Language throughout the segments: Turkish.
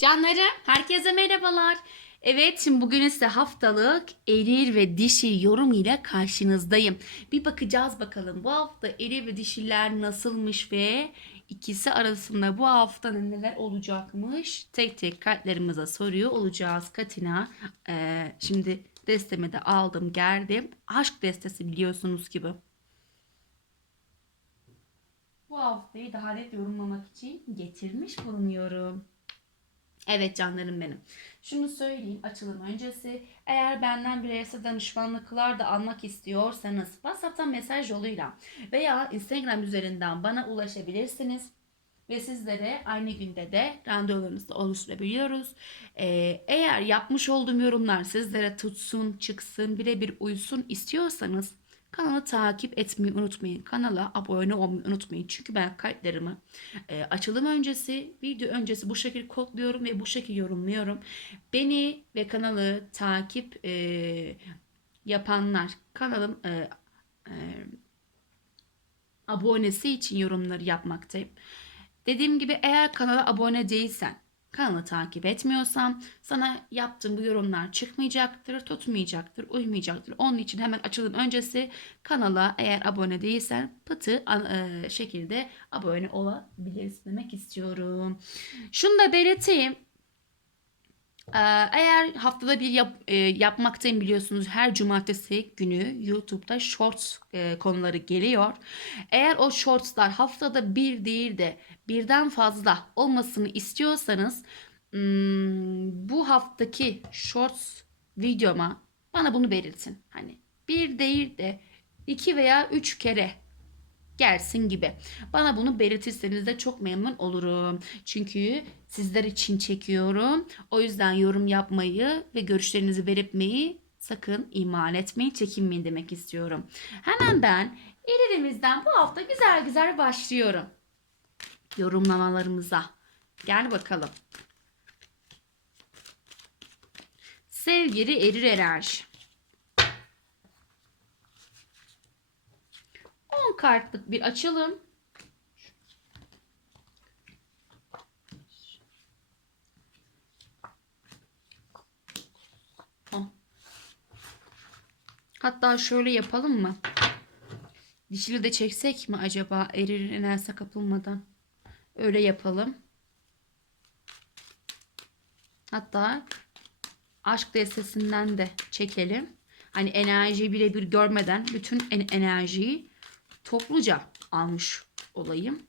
Canlarım, herkese merhabalar. Evet, şimdi bugün ise haftalık erir ve dişi yorum ile karşınızdayım. Bir bakacağız bakalım bu hafta erir ve dişiler nasılmış ve ikisi arasında bu hafta neler olacakmış. Tek tek kartlarımıza soruyor olacağız Katina. Ee, şimdi destemi de aldım, geldim. Aşk destesi biliyorsunuz gibi. Bu haftayı daha net yorumlamak için getirmiş bulunuyorum. Evet canlarım benim. Şunu söyleyeyim açılım öncesi. Eğer benden bireysel danışmanlıklar da almak istiyorsanız WhatsApp'tan mesaj yoluyla veya Instagram üzerinden bana ulaşabilirsiniz. Ve sizlere aynı günde de randevularınızı oluşturabiliyoruz. Ee, eğer yapmış olduğum yorumlar sizlere tutsun, çıksın, birebir uysun istiyorsanız kanalı takip etmeyi unutmayın. Kanala abone olmayı unutmayın. Çünkü ben kayıtlarımı e, açılım öncesi, video öncesi bu şekilde kodluyorum ve bu şekilde yorumluyorum. Beni ve kanalı takip e, yapanlar, kanalım e, e, abonesi için yorumları yapmaktayım. Dediğim gibi eğer kanala abone değilsen, kanalı takip etmiyorsam sana yaptığım bu yorumlar çıkmayacaktır, tutmayacaktır, uymayacaktır. Onun için hemen açılım öncesi kanala eğer abone değilsen pıtı e, şekilde abone olabilirsin demek istiyorum. Şunu da belirteyim. Ee, Eğer haftada bir yap, e, yapmaktayım biliyorsunuz her cumartesi günü YouTube'da shorts e, konuları geliyor. Eğer o shortslar haftada bir değil de birden fazla olmasını istiyorsanız hmm, bu haftaki shorts videoma bana bunu belirtin. Hani bir değil de iki veya üç kere gelsin gibi. Bana bunu belirtirseniz de çok memnun olurum. Çünkü sizler için çekiyorum. O yüzden yorum yapmayı ve görüşlerinizi belirtmeyi sakın ihmal etmeyin, çekinmeyin demek istiyorum. Hemen ben elirimizden bu hafta güzel güzel başlıyorum. Yorumlamalarımıza. Gel bakalım. Sevgili erir enerji. 10 kartlık bir açılım. Hatta şöyle yapalım mı? Dişili de çeksek mi acaba erir enerjisi kapılmadan? Öyle yapalım. Hatta aşk destesinden de çekelim. Hani enerjiyi birebir görmeden bütün en- enerjiyi topluca almış olayım.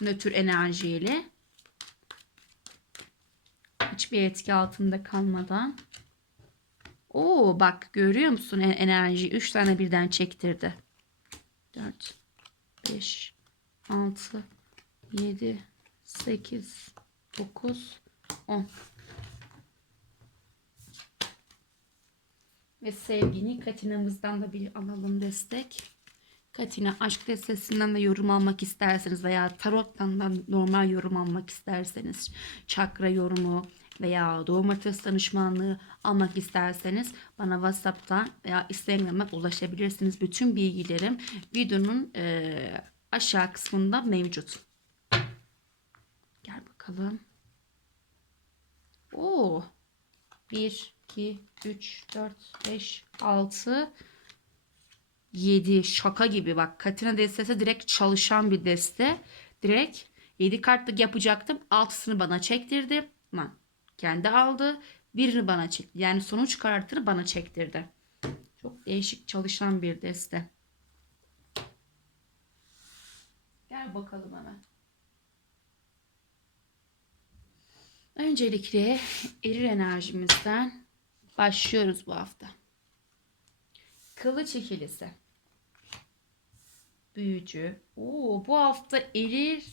Nötr enerjiyle. Hiçbir etki altında kalmadan. Oo bak görüyor musun en- enerji 3 tane birden çektirdi. 4 5 6 7 8 9 10 Ve sevgini Katina'mızdan da bir alalım destek. Katina aşk destesinden de yorum almak isterseniz veya tarottan da normal yorum almak isterseniz çakra yorumu veya doğum haritası danışmanlığı almak isterseniz bana WhatsApp'tan veya Instagram'dan ulaşabilirsiniz. Bütün bilgilerim videonun eee, aşağı kısmında mevcut. Gel bakalım. Oo. 1, 2, 3, 4, 5, 6, 7. Şaka gibi bak. Katina destesi direkt çalışan bir deste. Direkt 7 kartlık yapacaktım. 6'sını bana çektirdi. Aman kendi aldı. Birini bana çekti. Yani sonuç kartını bana çektirdi. Çok değişik çalışan bir deste. Gel bakalım hemen. Öncelikle erir enerjimizden başlıyoruz bu hafta. Kılıç ikilisi. Büyücü. Oo, bu hafta erir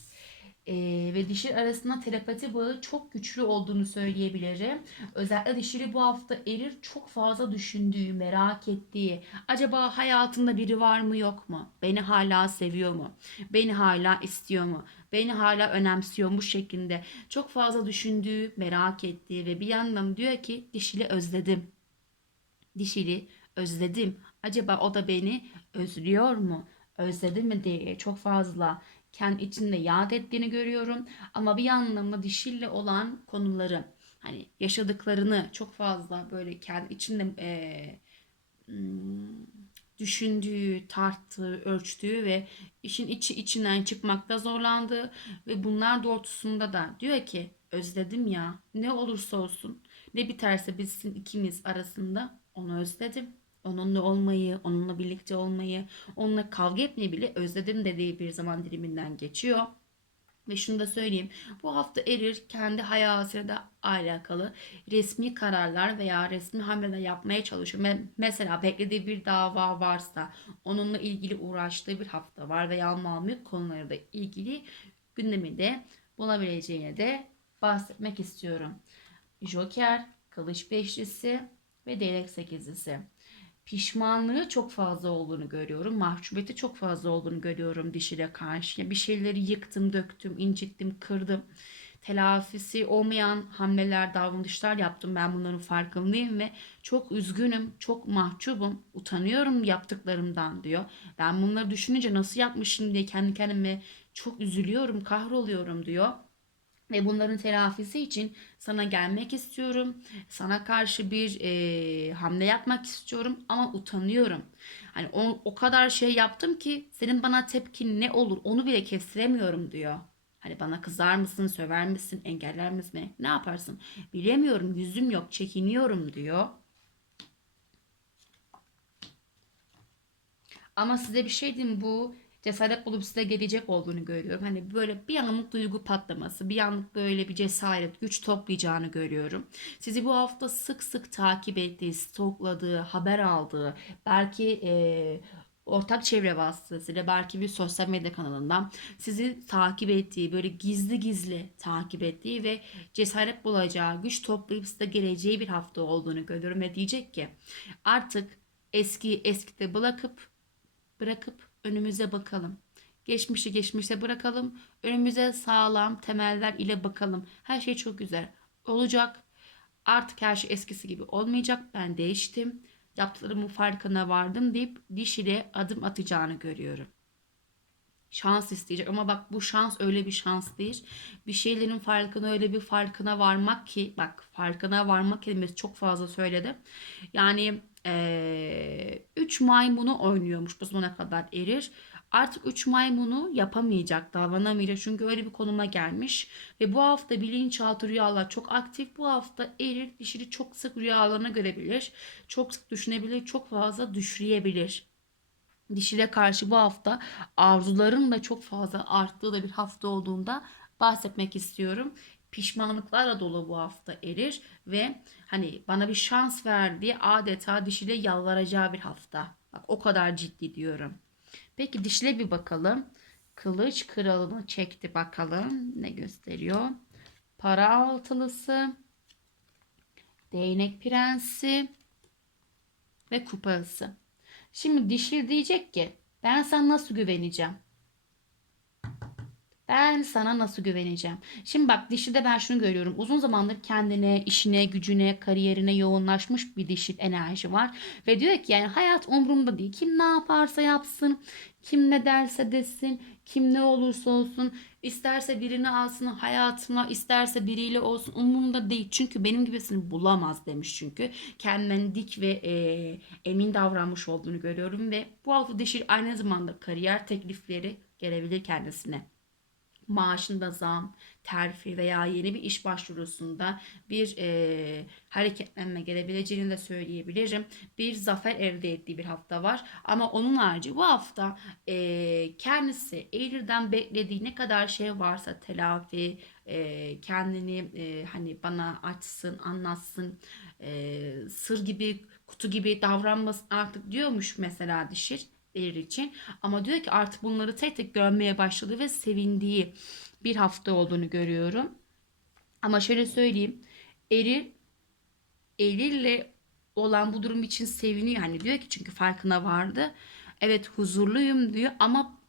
e, ve dişil arasında telepati bağı çok güçlü olduğunu söyleyebilirim. Özellikle dişili bu hafta erir çok fazla düşündüğü, merak ettiği. Acaba hayatında biri var mı yok mu? Beni hala seviyor mu? Beni hala istiyor mu? Beni hala önemsiyor mu bu şekilde. Çok fazla düşündüğü, merak ettiği ve bir yandan diyor ki dişili özledim. Dişili özledim. Acaba o da beni özlüyor mu? Özledi mi diye çok fazla kendi içinde yad ettiğini görüyorum. Ama bir anlamda dişille olan konuları hani yaşadıklarını çok fazla böyle kendi içinde eee, hmm, düşündüğü, tarttığı, ölçtüğü ve işin içi içinden çıkmakta zorlandığı ve bunlar doğrultusunda da diyor ki özledim ya ne olursa olsun ne biterse bitsin ikimiz arasında onu özledim. Onunla olmayı, onunla birlikte olmayı, onunla kavga etmeyi bile özledim dediği bir zaman diliminden geçiyor. Ve şunu da söyleyeyim. Bu hafta erir kendi hayatıyla da alakalı resmi kararlar veya resmi hamleler yapmaya çalışıyor. Me- Mesela beklediği bir dava varsa onunla ilgili uğraştığı bir hafta var veya mal mülk konuları da ilgili gündeminde bulabileceğine de bahsetmek istiyorum. Joker, Kılıç Beşlisi ve Değnek Sekizlisi. Pişmanlığı çok fazla olduğunu görüyorum. Mahcubiyeti çok fazla olduğunu görüyorum dişiyle karşı. Bir şeyleri yıktım, döktüm, incittim, kırdım. Telafisi olmayan hamleler, davranışlar yaptım. Ben bunların farkındayım ve çok üzgünüm, çok mahcubum, utanıyorum yaptıklarımdan diyor. Ben bunları düşününce nasıl yapmışım diye kendi kendime çok üzülüyorum, kahroluyorum diyor. Ve bunların telafisi için sana gelmek istiyorum. Sana karşı bir e, hamle yapmak istiyorum ama utanıyorum. Hani o, o kadar şey yaptım ki senin bana tepkin ne olur onu bile kestiremiyorum diyor. Hani bana kızar mısın, söver misin, engeller misin, ne yaparsın? Bilemiyorum, yüzüm yok, çekiniyorum diyor. Ama size bir şey diyeyim bu cesaret bulup size gelecek olduğunu görüyorum. Hani böyle bir anlık duygu patlaması, bir anlık böyle bir cesaret, güç toplayacağını görüyorum. Sizi bu hafta sık sık takip ettiği, stokladığı, haber aldığı, belki eee, ortak çevre vasıtasıyla, belki bir sosyal medya kanalından sizi takip ettiği, böyle gizli gizli takip ettiği ve cesaret bulacağı, güç toplayıp size geleceği bir hafta olduğunu görüyorum ve diyecek ki artık eski eskide bırakıp bırakıp önümüze bakalım. Geçmişi geçmişte bırakalım. Önümüze sağlam temeller ile bakalım. Her şey çok güzel olacak. Artık her şey eskisi gibi olmayacak. Ben değiştim. Yaptıklarımın farkına vardım deyip diş ile adım atacağını görüyorum. Şans isteyecek ama bak bu şans öyle bir şans değil. Bir şeylerin farkına öyle bir farkına varmak ki bak farkına varmak kelimesi çok fazla söyledim. Yani eee 3 maymunu oynuyormuş bu zamana kadar erir. Artık 3 maymunu yapamayacak, davranamayacak çünkü öyle bir konuma gelmiş. Ve bu hafta bilinçaltı rüyalar çok aktif. Bu hafta erir, dişili çok sık rüyalarını görebilir. Çok sık düşünebilir, çok fazla düşleyebilir. Dişile karşı bu hafta arzuların da çok fazla arttığı da bir hafta olduğunda bahsetmek istiyorum. Pişmanlıklarla dolu bu hafta erir ve hani bana bir şans ver diye adeta dişile yalvaracağı bir hafta. Bak o kadar ciddi diyorum. Peki dişile bir bakalım. Kılıç kralını çekti bakalım ne gösteriyor. Para altılısı, değnek prensi ve kupası. Şimdi dişil diyecek ki ben sana nasıl güveneceğim? Ben sana nasıl güveneceğim? Şimdi bak dişide ben şunu görüyorum. Uzun zamandır kendine, işine, gücüne, kariyerine yoğunlaşmış bir dişil enerji var. Ve diyor ki yani hayat umurumda değil. Kim ne yaparsa yapsın, kim ne derse desin, kim ne olursa olsun. isterse birini alsın hayatına, isterse biriyle olsun umurumda değil. Çünkü benim gibisini bulamaz demiş çünkü. Kendinden dik ve e, emin davranmış olduğunu görüyorum. Ve bu hafta dişil aynı zamanda kariyer teklifleri gelebilir kendisine maaşında zam, terfi veya yeni bir iş başvurusunda bir e, hareketlenme gelebileceğini de söyleyebilirim. Bir zafer elde ettiği bir hafta var. Ama onun harici bu hafta e, kendisi Eylül'den beklediği ne kadar şey varsa telafi, e, kendini e, hani bana açsın, anlatsın, e, sır gibi, kutu gibi davranmasın artık diyormuş mesela dişir için. Ama diyor ki artık bunları tek tek görmeye başladı ve sevindiği bir hafta olduğunu görüyorum. Ama şöyle söyleyeyim. Eril Eril'le olan bu durum için seviniyor. Hani diyor ki çünkü farkına vardı. Evet huzurluyum diyor ama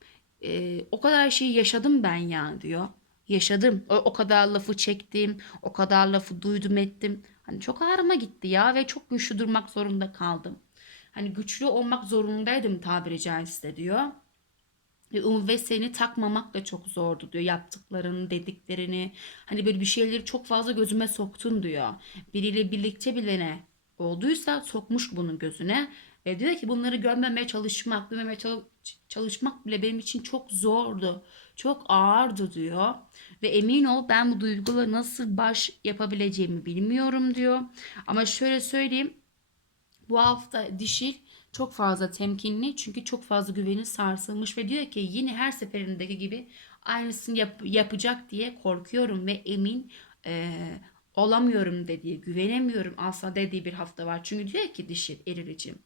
e, o kadar şeyi yaşadım ben ya diyor. Yaşadım. O, o kadar lafı çektim. O kadar lafı duydum ettim. Hani çok ağrıma gitti ya ve çok güçlü durmak zorunda kaldım. Hani güçlü olmak zorundaydım tabiri caizse diyor. Ve, um- ve seni takmamak da çok zordu diyor. Yaptıklarını, dediklerini. Hani böyle bir şeyleri çok fazla gözüme soktun diyor. Biriyle birlikte bile ne olduysa sokmuş bunun gözüne. Ve diyor ki bunları görmemeye çalışmak, görmemeye çal- çalışmak bile benim için çok zordu. Çok ağırdı diyor. Ve emin ol ben bu duyguları nasıl baş yapabileceğimi bilmiyorum diyor. Ama şöyle söyleyeyim. Bu hafta dişil çok fazla temkinli çünkü çok fazla güveni sarsılmış ve diyor ki yine her seferindeki gibi aynısını yap- yapacak diye korkuyorum ve emin eee, olamıyorum dediği, güvenemiyorum asla dediği bir hafta var. Çünkü diyor ki dişil eriricim.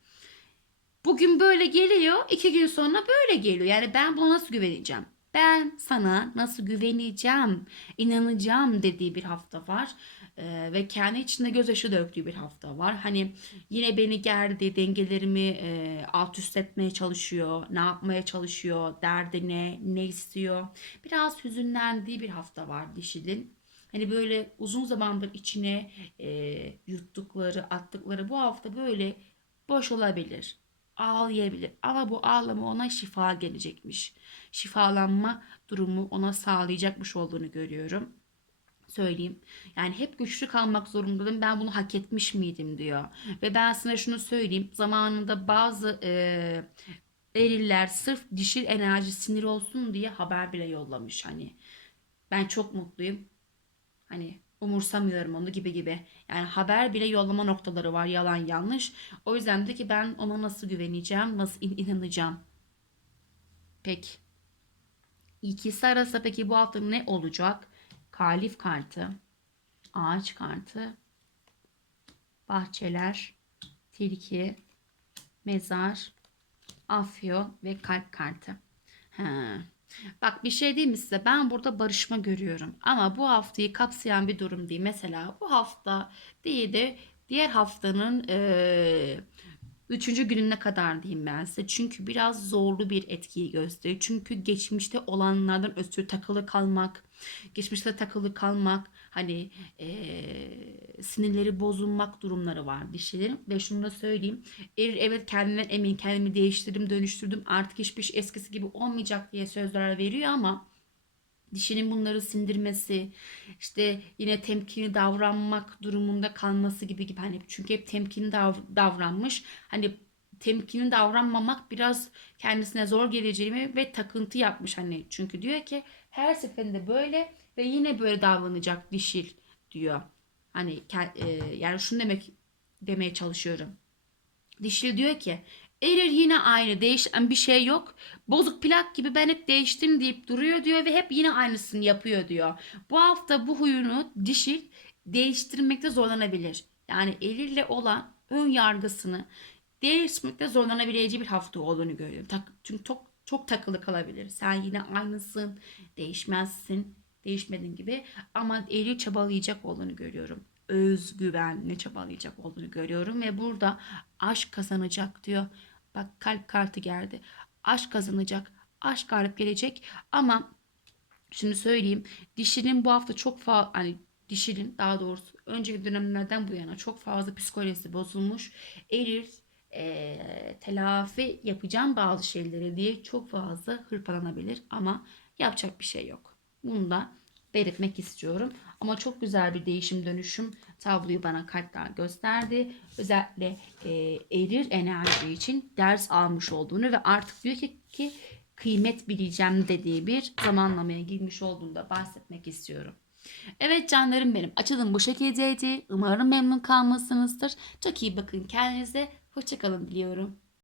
Bugün böyle geliyor, iki gün sonra böyle geliyor. Yani ben buna nasıl güveneceğim? Ben sana nasıl güveneceğim, inanacağım dediği bir hafta var. Ee, ve kendi içinde gözyaşı döktüğü bir hafta var. Hani yine beni gerdi, dengelerimi e, alt üst etmeye çalışıyor, ne yapmaya çalışıyor, derdi ne, ne istiyor. Biraz hüzünlendiği bir hafta var dişilin. Hani böyle uzun zamandır içine e, yuttukları, attıkları bu hafta böyle boş olabilir ağlayabilir. Ama bu ağlama ona şifa gelecekmiş. Şifalanma durumu ona sağlayacakmış olduğunu görüyorum. Söyleyeyim. Yani hep güçlü kalmak zorundaydım. Ben bunu hak etmiş miydim diyor. Ve ben sana şunu söyleyeyim. Zamanında bazı e, eriller sırf dişil enerji sinir olsun diye haber bile yollamış. Hani ben çok mutluyum. Hani umursamıyorum onu gibi gibi. Yani haber bile yollama noktaları var yalan yanlış. O yüzden de ki ben ona nasıl güveneceğim, nasıl in- inanacağım. Peki. İkisi arasında peki bu hafta ne olacak? Kalif kartı, ağaç kartı, bahçeler, tilki, mezar, afyon ve kalp kartı. Bak bir şey diyeyim mi size? Ben burada barışma görüyorum. Ama bu haftayı kapsayan bir durum değil. Mesela bu hafta değil de diğer haftanın eee, üçüncü gününe kadar diyeyim ben size. Çünkü biraz zorlu bir etkiyi gösteriyor. Çünkü geçmişte olanlardan ötürü takılı kalmak, geçmişte takılı kalmak, hani eee, sinirleri bozulmak durumları var dişilerin. Ve şunu da söyleyeyim. Erir evet kendinden emin, kendimi değiştirdim, dönüştürdüm. Artık hiçbir şey eskisi gibi olmayacak diye sözler veriyor ama dişinin bunları sindirmesi, işte yine temkinli davranmak durumunda kalması gibi gibi hani çünkü hep temkinli dav- davranmış. Hani temkinli davranmamak biraz kendisine zor geleceğini ve takıntı yapmış hani çünkü diyor ki her seferinde böyle ve yine böyle davranacak dişil diyor. Hani e, yani şunu demek demeye çalışıyorum. Dişli diyor ki erir yine aynı değişen bir şey yok. Bozuk plak gibi ben hep değiştim deyip duruyor diyor ve hep yine aynısını yapıyor diyor. Bu hafta bu huyunu dişil değiştirmekte zorlanabilir. Yani erirle olan ön yargısını değiştirmekte zorlanabileceği bir hafta olduğunu görüyorum. Çünkü çok çok takılı kalabilir. Sen yine aynısın, değişmezsin, değişmedin gibi ama eril çabalayacak olduğunu görüyorum özgüvenle çabalayacak olduğunu görüyorum ve burada aşk kazanacak diyor. Bak kalp kartı geldi. Aşk kazanacak. Aşk galip gelecek ama şunu söyleyeyim. Dişinin bu hafta çok fazla hani dişinin daha doğrusu önceki dönemlerden bu yana çok fazla psikolojisi bozulmuş. Erir eee, telafi yapacağım bazı şeyleri diye çok fazla hırpalanabilir ama yapacak bir şey yok. Bunu da belirtmek istiyorum. Ama çok güzel bir değişim dönüşüm tabloyu bana kartlar gösterdi. Özellikle e, erir enerji için ders almış olduğunu ve artık diyor ki, ki kıymet bileceğim dediği bir zamanlamaya girmiş olduğunu da bahsetmek istiyorum. Evet canlarım benim açılım bu şekildeydi. Umarım memnun kalmışsınızdır. Çok iyi bakın kendinize. Hoşçakalın diliyorum.